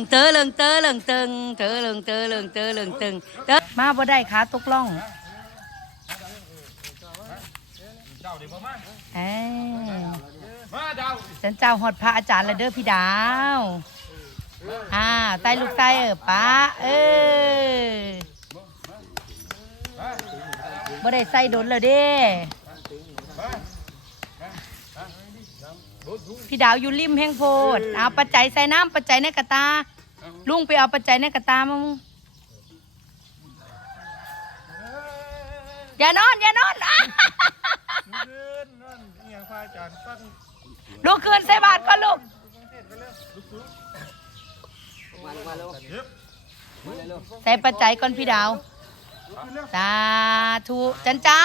งเตอเลิงเตอเลิงเติงเตอเลิงเตอเลิงเตอเลิงเติงเตอมาบ่ได้ขาตกล่องเจ้าดีบ่มาเอ้ยมาดาวฉันเจ้าฮอดพระอาจารย์เลยเด้อพี่ดาว อ่าใต้ลูกใต้เออป้าเออบ่ได้ใส่ดนเลยเด้ พี่ดาวอยู่ริมแห่งโพดเอาปัจจัยใส่น้ำปัจจัยในกระตา ลุงไปเอาปัจจัยในกระตามามึงอย่านอน อย่านอนอะเดินนั่นเอียงพระอาจารย์ฟังลูกคืนใส่บาทก่อนลูกใส่ปัจจัยก่อนพี่ดาว สาธุจันเจ้า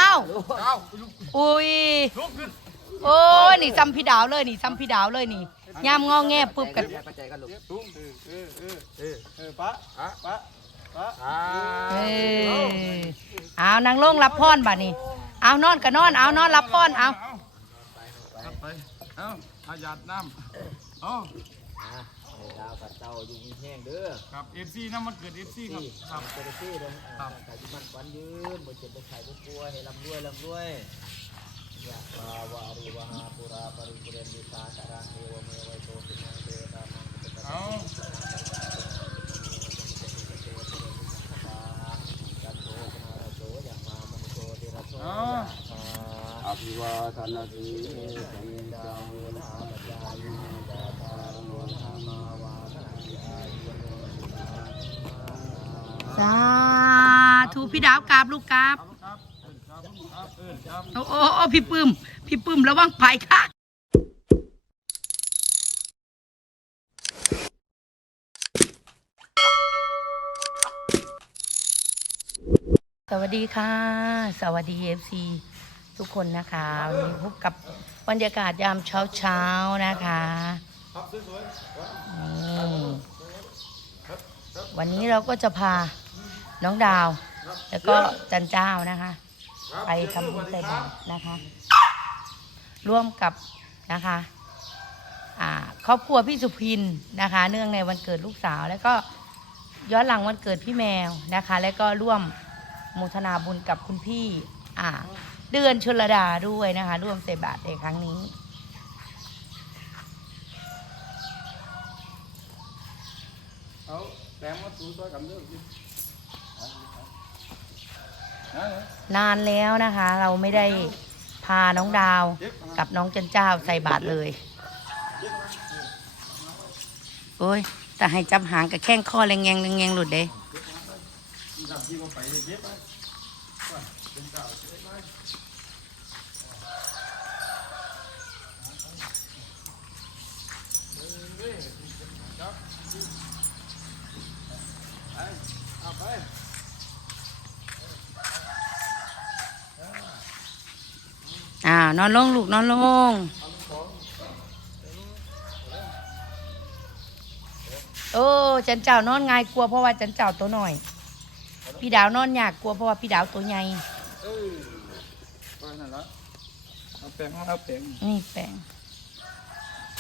เจ้าอุ้ยลุกขึ้น โอ้ยนี่ซ้ำพี่ดาวเลยนี่ซ้ำพี่ดาวเลยนี่ยามงอแงปุ๊บกันตุ้งเออเออเออเออเออปะปะปะปะอ่าเออเอานางลงรับพรบ่านี่เอานอนก็นอนเอานอนรับพรเอาครับไปเอาอาหยาดน้ำเอาดาวกับเต่าอยู่มีแห้งเด้อครับเอฟซีน้ำมันเกิดเอฟซีครับครับเจริญที่เด้อครับกายมันวันยืนบ่เจ็บบ่ไข้บ่ป่วยให้ร่ำรวยร่ำรวย เรนติสาคารังเอวเมวัยโตตินังเตตานังปิตตะเอาจันโทปนาราโสยะมามนุโสติระโสเอาอภิวาทนาสีสังดาวุนหาปัจจายดาตาโนธรรมาวาทนาสิอายุโนสาธุพี่ดาวกราบลูกกราบ โอ้โอ้โอพี่ปื้ม พี่ปื้มระวังไผ่ค่ะสวัสดีค่ะ สวัสดีเอฟซีทุกคนนะคะวันนี้พบกับบรรยากาศยามเช้าเช้านะคะนี่วันนี้เราก็จะพาน้องดาว แล้วก็จันเจ้านะคะ ไปทำบุญใส่บาตรนะคะ ร่วมกับนะคะอ่าครอบครัวพี่สุพินนะคะ เนื่องในวันเกิดลูกสาว แล้วก็ย้อนหลังวันเกิดพี่แมวนะคะ แล้วก็ร่วมโมทนาบุญกับคุณพี่อ่าเดือนชลดาด้วยนะคะ ร่วมใส่บาตรในครั้งนี้เอาแต้มมาถูตัวกันเด้อสิ นานแล้วนะคะ เราไม่ได้พาน้องดาวกับน้องจันเจ้าใส่บาตรเลยโอ้ยแต่ให้จับหางกับแข้งข้อแรงแงงแรงแงงหลุดเด้เอาไป อ่านอนลงลูกนอนลงโอ้จันเจ้านอนง่ายกลัวเพราะว่าจันเจ้าตัวหน่อย พี่ดาวนอนยากกลัวเพราะว่าพี่ดาวตัวใหญ่เออไปนั่นละเอาแป้งมาเอาแป้งนี่แปลง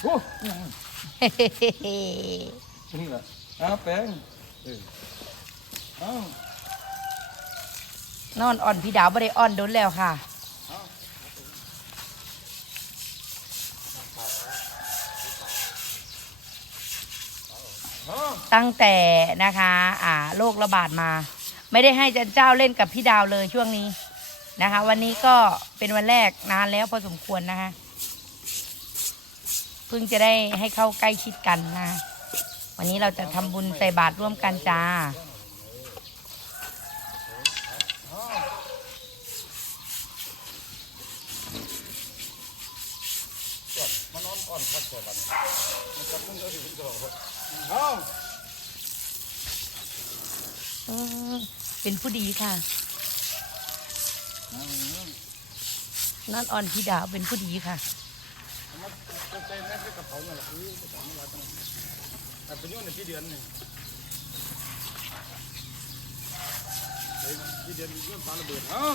โอ้นี่ละเอาแป้งเออเอานอนอ่อนพี่ดาวไม่ได้อ่อนโดนแล้วค่ะ เอา ตั้งแต่นะคะ อ่าโรคระบาดมา ไม่ได้ให้จันเจ้าเล่นกับพี่ดาวเลยช่วงนี้นะคะ วันนี้ก็เป็นวันแรกนานแล้วพอสมควรนะคะเพิ่งจะได้ให้เข้าใกล้ชิดกันนะวันนี้เราจะทำบุญใส่บาตรร่วมกันจ้าเอาเออเป็นนอนอ่อนพี่ดาวเป็นผู้ดีค่ะเอาใจแม่ไป เป๋าหน่อยละคือกระเป๋าไม่รัดนะแต่เป็นย้อนในที่เดือนนี่เฮ้ยที่เดือนย้อนปลาระเบิดเอา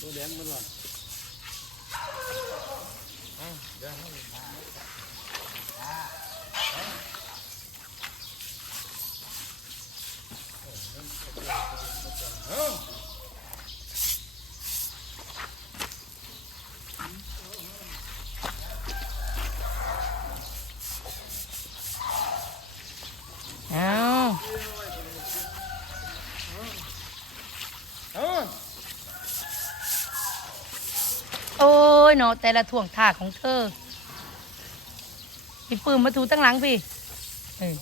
ตัวแดงมันล่ะ ยเนาะแต่ละถ่วงท่าของเธอพี่ปืนมาถูตั้งหลังพี่เออ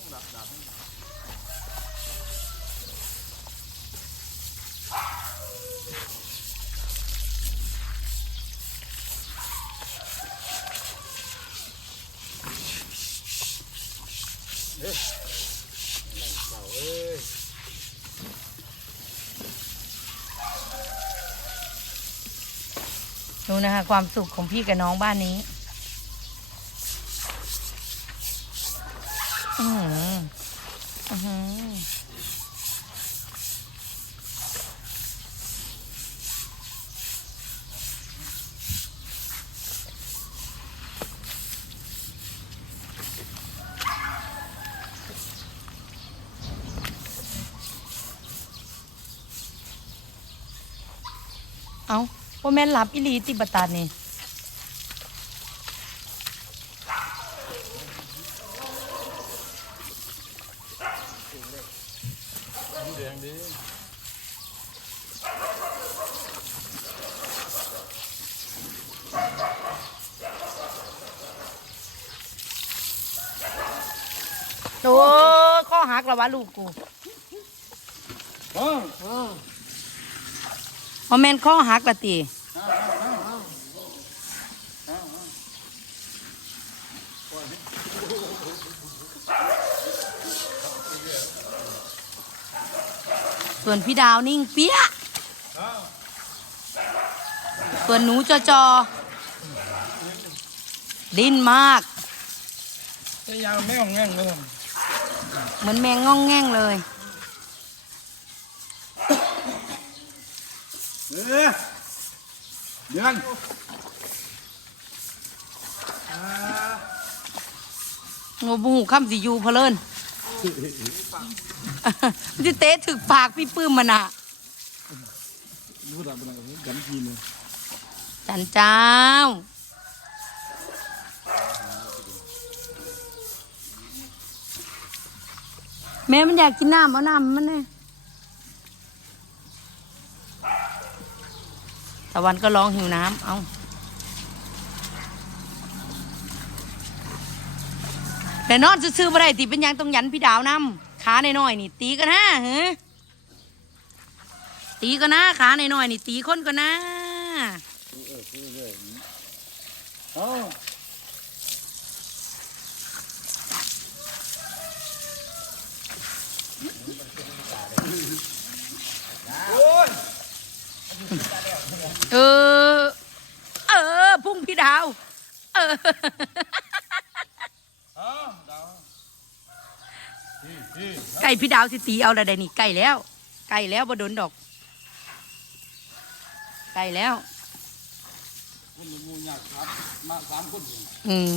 เขาเอ้ย ดู นะคะ ความสุขของพี่กับน้องบ้านนี้ อืออือเอา พ่อแม่นหลับอิลีติบตานี่โอ้ข้อหักแล้ววะลูกกูอ๋อ พ่อแม่นข้อหักละตีส่วนพี่ดาวนิ่งเปี้ยะส่วนหนูจอจอดิ้นมากไอ้ยาวแม่งแง่งเลยเหมือนแมงง่องแง่งเลย อ้ยเดือนอ่างูบูหูข้ามสิอยูเพะเลินมันจะเตะถึกปากพี่ปื้มมันอะรู้จักเป็นอะไรกันกินเลยจันเจ้าแม่มันอยากกินน้ำเอาน้ำมันเลยะวันก็ร้องหิวน้ำเอาแต่นอนซื้อๆบ่ได้ตีเป็นยังต้องยันพี่ดาวนำขาหน่อยนี่ ตีกันนะเฮ้ตีกันนะขาหน่อยนี่ ตีคนกันนะ เออคือเลยเอา เออ เออ พุ่งพี่ดาว เออ เอาดาวพี่พี่ ไก่พี่ดาวสิตีเอาละไดนี่ไก่แล้ว ไก่แล้วบ่โดนดอก ไก่แล้วคนละงูยากครับมาสามคนอยู่อืม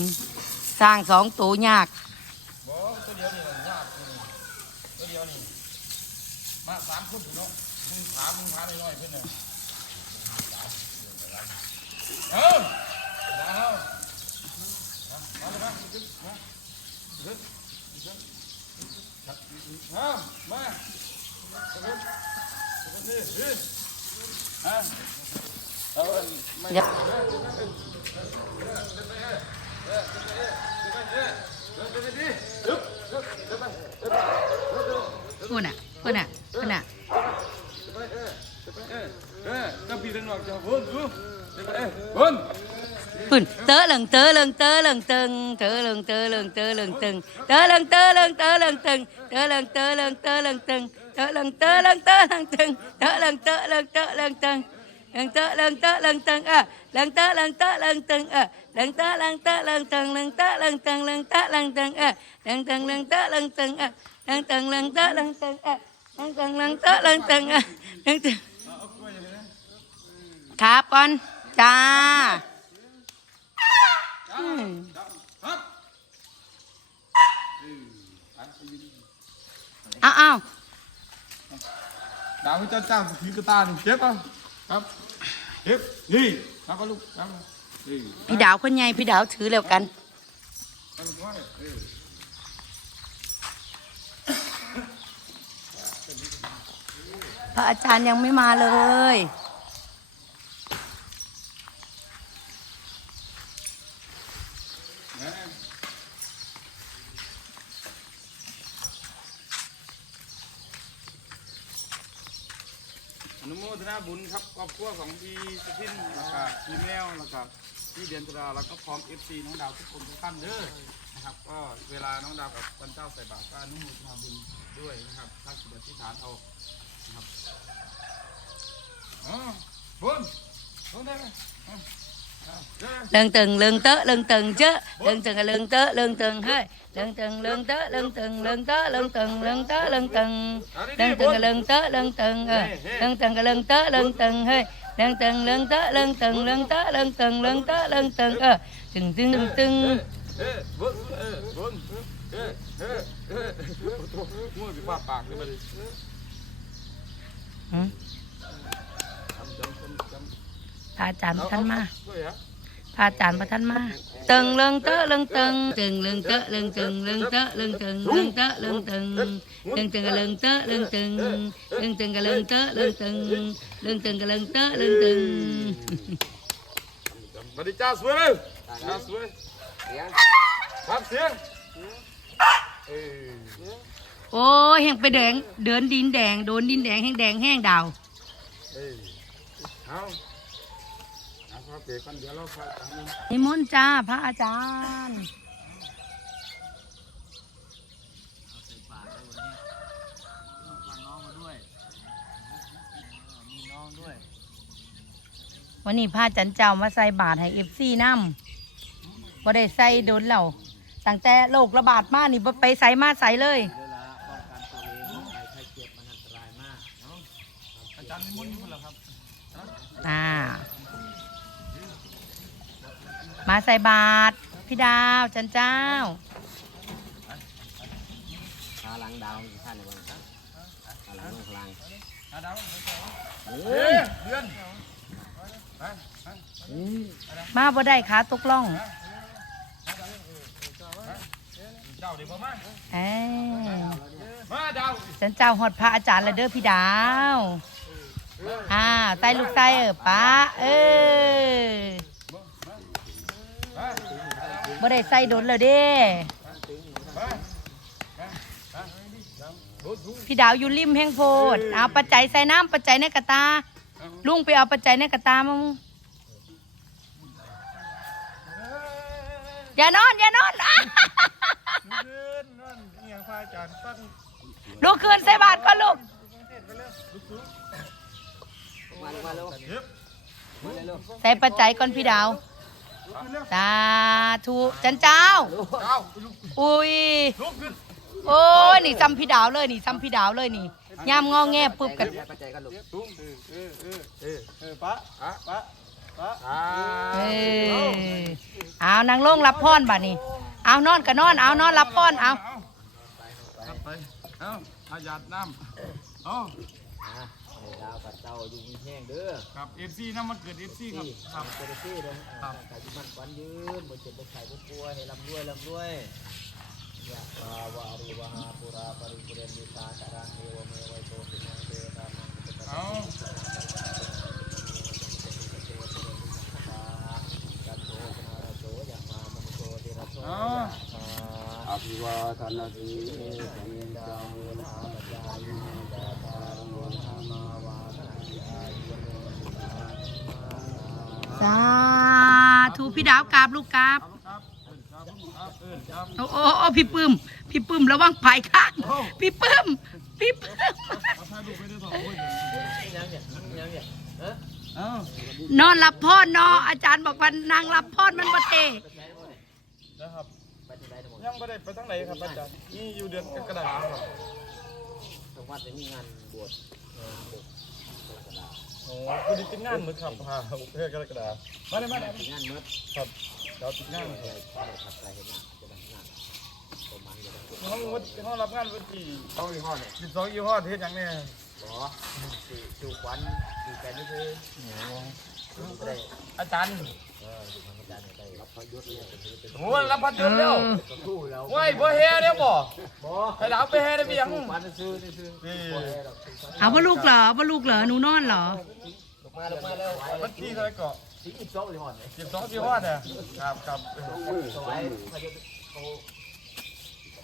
สร้างสองตัวยาก บ่ตัวเดียวนี่แหละยากตัวนี้ตัวเดียวนี่มาสามคนอยู่เนาะมึงถามมึงถามน้อยๆเพื่อนเนี่ยเออดาวมาเลยมามาขึ้นขึ้นมา นขึ้นนี่ขึ้นฮะเอาไม่เดี๋ยวพูดน่ะพูดน่ะพูดน่ะเออก็ปีนหนอกจะวนดูเอ้วนปุ่นเตอเหลิงเตอเหลิงเตอเหลิงเติงเตอเหลิงเตอ เหลิงเตอเหลิงเติงเตอเหลิงเตอเหลิงเตอเหลิงเติงเตอเหลิงเตอเหลิงเตอเหลิงเติงเตอเหลิงเตอเหลิงเตอเหลิงเติงเตอเหลิงเตอเหลิงเตอเหลิงเติงเหลิงเตอเหลิงเตอเหลิงเติงเออเหลิงเตอเหลิงเตอเหลิงเติงเออเหลิงเตอเหลิงเตอเหลิงเติงเหลิงเตอเหลิงเติงเหลิงเตอเหลิงเติงเออเหลิงเติงเหลิงเตอเหลิงเติงเออเหลิงเติงเหลิงเตอเหลิงเติงเออเหลิงเติงเหลิงเตอเหลิงเติงเออเหลิงเติงครับก่อนจ้าอืมครับ เอาเอาดาวเจ้าเจ้าถือกระตาเจ็บป่ะครับเจ็บนี่ครับก็ลูกครับนี่พี่ดาวคนใหญ่พี่ดาวถือแล้วกันครับลูกว่าเออพระอาจารย์ยังไม่มาเลย ทนา บุญครับครอบครัวของพี่สุทินแล้วก็พี่แมวแล้วก็พี่เดียนตราแล้วก็พร้อมเอฟซีน้องดาวทุกคนทุกท่านเด้อนะครับ ก็เวลาน้องดาวกับวันเจ้าใส่บาตรก็อนุ่มทนาบุญด้วยนะครับถ้าสิบที่ฐานเอานะครับอ๋อบุญบุญได้ไหม lương từng lương tớ lương từng chứ lương từng là lương tớ lương từng hơi lương từng lương tớ lương từng lương tớ lương từng lương tớ lương từng lương từng là lương tớ lương từng lương từng là lương tớ lương từng hơi lương từng lương tớ lương từng lương tớ lương từng lương tớ lương từng ờ từng từng từng Hmm? ำพระอาจารย์พระท่านมาช่วยฮะพระอาจารย์พระท่านมาตึงเรื่องเตอะเรื่องตึงตึงเรื่องเตอะเรื่องตึงเรื่องเตอะเรื่องตึงเรื่องเตอะเรื่องตึงเรื่องตึงกับเรื่องเตอะเรื่องตึงเรื่องตึงกับเรื่องเตอะเรื่องตึงเรื่องตึงกับเรื่องเตอะเรื่องตึงสวัสดีจ้าสวยเลยจ้าสวยเสียงครับเสียงเออโอ้ยแห้งไปแดงเดินดินแดงโดนดินแดงแห้งแดงแห้งดาวเออ เอาเอาพอเปรกันเดี๋ยวเราฟังตามนี้นิมนต์จ้าพระอาจารย์ เอาใส่ปากเลยวันนี้ฟังน้องมาด้วยมีน้องด้วยวันนี้พระอาจารย์เจ้ามาใส่บาตรให้เอฟซีน้ำบ่ได้ใส่โดนเหล่าตั้งแต่โรคระบาดมานี่บ่ไปใส่มาใส่เลยเวลาป้องกันตัวเองภัยไข้เจ็บมันอันตรายมากเนาะอาจารย์นิมนต์อยู่เหรอครับ อ่า มาใส่บาตรพี่ดาวจันเจ้าขาหลังดาวท่านในบ้างขาหลังลงพลังเอเอ้อยเดือนมาบ่ได้ขาตกล่องเจ้าเดี๋ยวมาเอ้ยมาดาวจันเจ้าหอดพระอาจารย์เลยเด้อพี่ดาวอ่าใต้ลูกใต้เออป้าเออ บ่ได้ใส่โดนเลยเด้พี่ดาวอยู่ริมแห่งโพดเอาปัจจัยใส่น้ำปัจจัยในกระตา ลุงไปเอาปัจจัยในกระตามามึงอย่านอน อย่านอนอะเดือนเอียงพระอาจารย์ตั้งลูกคืนใส่บาทก็ลูกใส่ปัจจัยก่อนพี่ดาว สาธุจันเจ้าเจ้าลุกอุ้ยลุกขึ้นโอ้ยนี่ซ้ำพี่ดาวเลยนี่ซ้ำพี่ดาวเลยนี่ย่ามงอแงปุ๊บกันปัจจัยกันลูกลุกเออเออเออเออเออปะปะปะปะอ่าเอ้ยเอานางลงรับพรบ่านี่เอานอนก็นอน เอานอนรับพรเอาครับไปเอาอาหยาดน้ำเอาอะให้ ดาวกับเจ้าอยู่มีแห้งเด้อครับเอฟซีน้ำมันเกิดเอฟซีครับที่ครับเจ้าหน้าที่เลยอ่าขายที่มันควันยืนบ่เจ็บบ่ไข้บ่ป่วยให้ร่ำรวยร่ำรวยยะปาวาริวหาปุราปริปุเรนติสาคารังเอวเมวัยโตตินังเตตานังอุปตะเอากันโตปนาระโสยะมามนุโสติระโสยะอภิวาทนาสีเอสัมดา สาธุ พี่ดาวกราบลูกกราบครับครับครับเออครับโอ้โอ้โอ้พี่ปื้มพี่ปื้มระวังภายข้างพี่ปื้มพี่ปื้มเอาถ่ายรูปไปด้วยต่อโอ้ยยังเนี่ยยังเนี่ยเออเอานอนรับพรเนาะอาจารย์บอกว่านางรับพรมันบ่เทนะครับไปที่ไหนทั้งหมดยังไม่ได้ไปทางไหนครับอาจารย์นี่อยู่เดือนกรกฎาคมครับทั้งวัดจะมีงานบวชเออบวชกรกฎาคมโอ้คือติดงานมือครับฮะเพื่อกรกฎาคมมาเลยมาเลยงานเมื่อครับเราติดงานไม่คได้รับขับไปเห็นงานจะได้งานประมาณนี้ห้องวัดห้องรับงานวันที่สองยี่ห้อเนี่ยสิบสองยี่ห้อเทศยังเนี่ยหรอสี่จูควันสี่แกนนี่คือไม่ได้อาจารย์ เอออยู่ธรรมดา เนี่ยได้รับพระยศเนี่ยเป็นเป็นโอ้รับพัดยศแล้วสู้แล้วโอ้ยบ่เฮเนี่ยบ่บ่ให้เราไปเฮได้ไปยังควันซื้อนี่ซื้อนี่บ่ให้ดอกเอาว่าลูกเหรอว่าลูกเหรอหนูนอนเหรอลงมาลงมาแล้ววันที่เท่าไหร่ก็สี่สิบสองเลยหมดเลยสิบสองยี่ห้อเนี่ยครับครับสวายพระยศเขา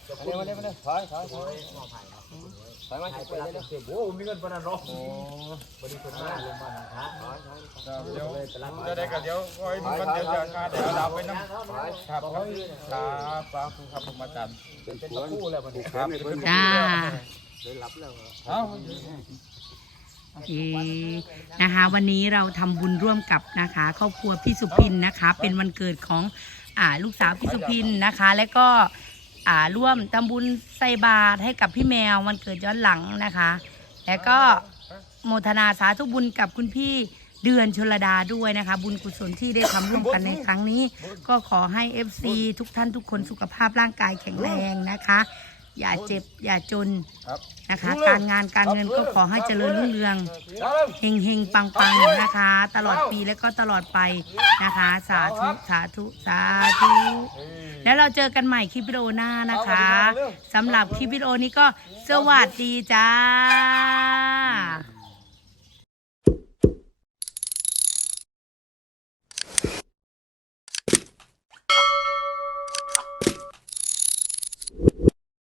จะพูดมาเลยมาเลยถอยถอยถอย ไปมาไปรับเก็บโอ้มีเงินปนันรอกโอ้บริคนมาลงมาครับเดี๋ยวจะได้กันเดี๋ยวคอยดูกันเดี๋ยวจะการเดี๋ยวเราไปน้ำครับครับครับครับผมอาจารย์เป็นตะคู่แล้วมันครับจ้าเลยรับแล้วเอ้าโอเคนะคะวันนี้เราทำบุญร่วมกับนะคะครอบครัวพี่สุพินนะคะ เป็นวันเกิดของอ่าลูกสาวพี่สุพินนะคะ และก็ อ่าร่วมทำบุญใส่บาตรให้กับพี่แมววันเกิดย้อนหลังนะคะ แล้วก็โมทนาสาธุบุญกับคุณพี่เดือนชลดาด้วยนะคะ บุญกุศลที่ได้ทำร่วมกันในครั้งนี้ ก็ขอให้ FC ทุกท่านทุกคนสุขภาพร่างกายแข็งแรงนะคะ อย่าเจ็บ อย่าจนครับนะคะ การงานการเงินก็ขอให้เจริญรุ่งเรืองเอาเลยเฮงเฮงปังปังนะคะ ตลอดปีและก็ตลอดไปนะคะ สาธุสาธุสาธุแล้วเราเจอกันใหม่คลิปวิดีโอหน้านะคะสำหรับคลิปวิดีโอนี้ก็สวัสดีจ้า